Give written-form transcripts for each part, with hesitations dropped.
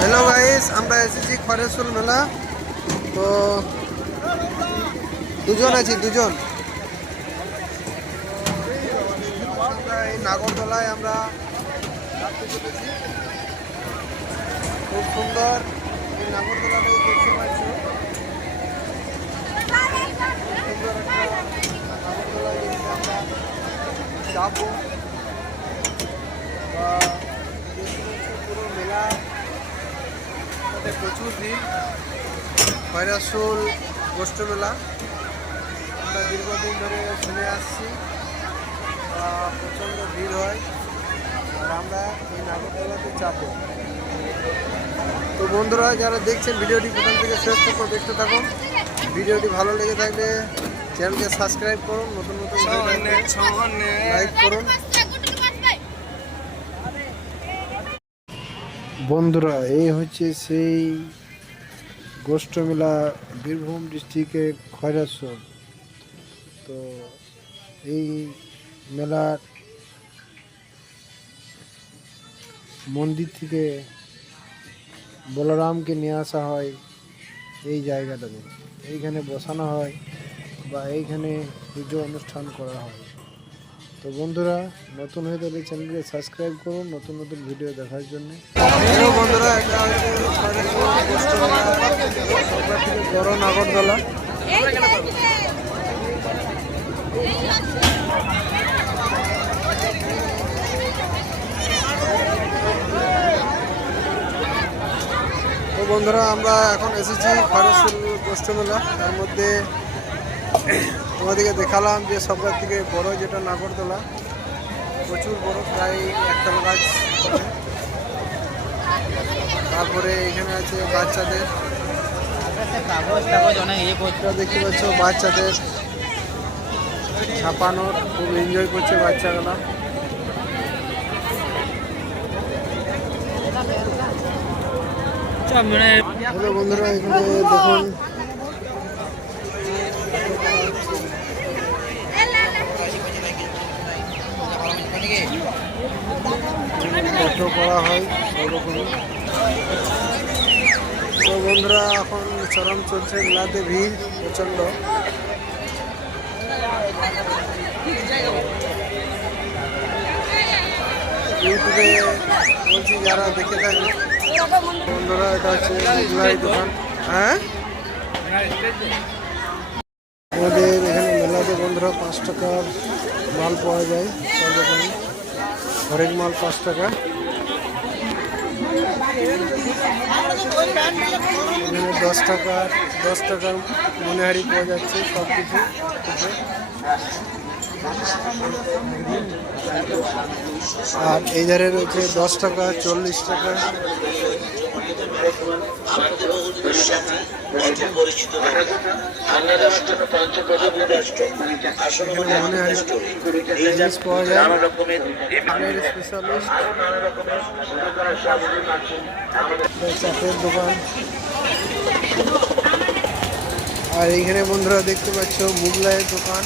Hello guys, আমরা এসেছি খয়রসুল মেলা। তো দুজন আছি, দুজন। আমরা এই নাগরদোলায় আমরা ঘুরতে চলেছি। খুব সুন্দর এই নাগরদোলাটাই দেখতে পাচ্ছ। সুন্দর একটা নাগরদোলায় আমরা যাবো। পুরো মেলা প্রচুর ভিড়। খয়রসুল গোষ্ঠ মেলা আমরা দীর্ঘদিন ধরে শুনে আসছি, প্রচণ্ড ভিড় হয়। আর আমরা এই নাগরদোলাতে চাপবো। তো বন্ধুরা যারা দেখছেন ভিডিওটি প্রথম থেকে শেষ পর্যন্ত দেখতে থাকুন। ভিডিওটি ভালো লেগে থাকলে চ্যানেলকে সাবস্ক্রাইব করুন, নতুন নতুন লাইক করুন। বন্ধুরা এই হচ্ছে সেই গোষ্ঠ মেলা, বীরভূম ডিস্ট্রিক্টের খয়রসুল। তো এই মেলার মন্দির থেকে বলরামকে নিয়ে আসা হয় এই জায়গাটাতে। এইখানে বসানো হয় বা এইখানে পুজো অনুষ্ঠান করা হয়। তো বন্ধুরা নতুন হয়ে থাকলে চ্যানেলকে সাবস্ক্রাইব করুন নতুন নতুন ভিডিও দেখার জন্য। হ্যালো বন্ধুরা, এটা হচ্ছে বড় নাগরদোলা। তো বন্ধুরা আমরা এখন এসেছি খয়রসুল গোষ্ঠ মেলা। তার মধ্যে তোমাদেরকে দেখালাম যে সবার থেকে বড় যেটা নাগরদোলা, প্রচুর বড়, প্রায় একতলা গাছ। তারপরে এখানে আছে বাচ্চাদের, দেখতে পাচ্ছ বাচ্চাদের ছাপানোর, খুব এনজয় করছে বাচ্চাগুলা। হ্যালো বন্ধুরা, এখানে দেখুন ফটো করা হয় সবরকমই। তো বন্ধুরা এখন চরম চলছে, মেলাতে ভিড় প্রচণ্ড। ইউটিউবে বলছি যারা দেখে থাকে বন্ধুরা, এটা হচ্ছে মুগলাই দোকান। হ্যাঁ, আমাদের এখানে মেলাতে বন্ধুরা 5 টাকার মাল পাওয়া যায় সব রকম, হরেক মাল 5 টাকা। এখানে 10 টাকার মনেহারি পাওয়া যাচ্ছে সব কিছু। আর এই ধারে রয়েছে 10 টাকা, 40 টাকা। জিনিস পাওয়া যায় চাটের দোকান। আর এইখানে বন্ধুরা দেখতে পাচ্ছ মুগলাইয়ের দোকান,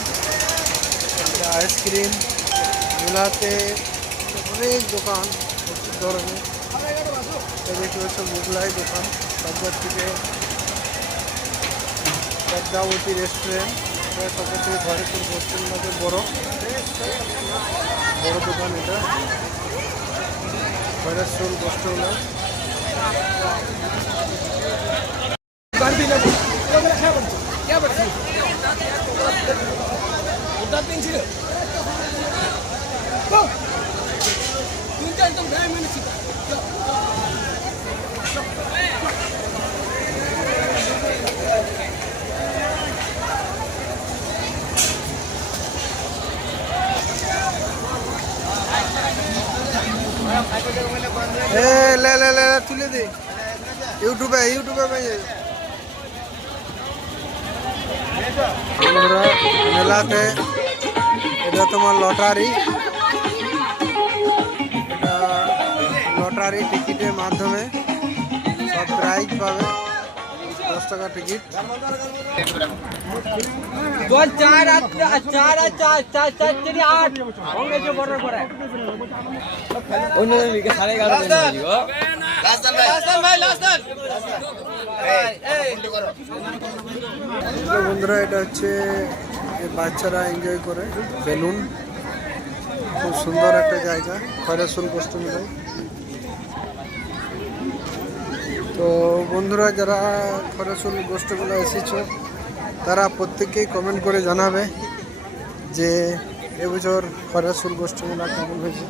আইসক্রিম। মেলাতে অনেক দোকান প্রচুর ধরনের। দেখতে পাচ্ছ মুগলাই দোকান, সবার থেকে পদ্মাবতী রেস্টুরেন্ট, সবার থেকে খয়রসুল গোষ্ঠীর মধ্যে বড় দোকান। এটা খয়রসুল গোষ্ঠ মেলা। তুলে দে ইউটিউবে মেলাতে। এটা তোমার লটারি, এটা লটারি টিকিটের মাধ্যমে সব প্রাইজ পাবে। 10 টাকা টিকিট। তো বন্ধুরা এটা হচ্ছে বাচ্চারা এনজয় করে বেলুন, খুব সুন্দর একটা জায়গা খয়রাসুল গোষ্ঠ মেলায়। তো বন্ধুরা যারা খয়রাসুল গোষ্ঠ মেলায় এসেছো তারা প্রত্যেকেই কমেন্ট করে জানাবে যে এবছর খয়রাসুল গোষ্ঠ মেলা কেমন হয়েছে।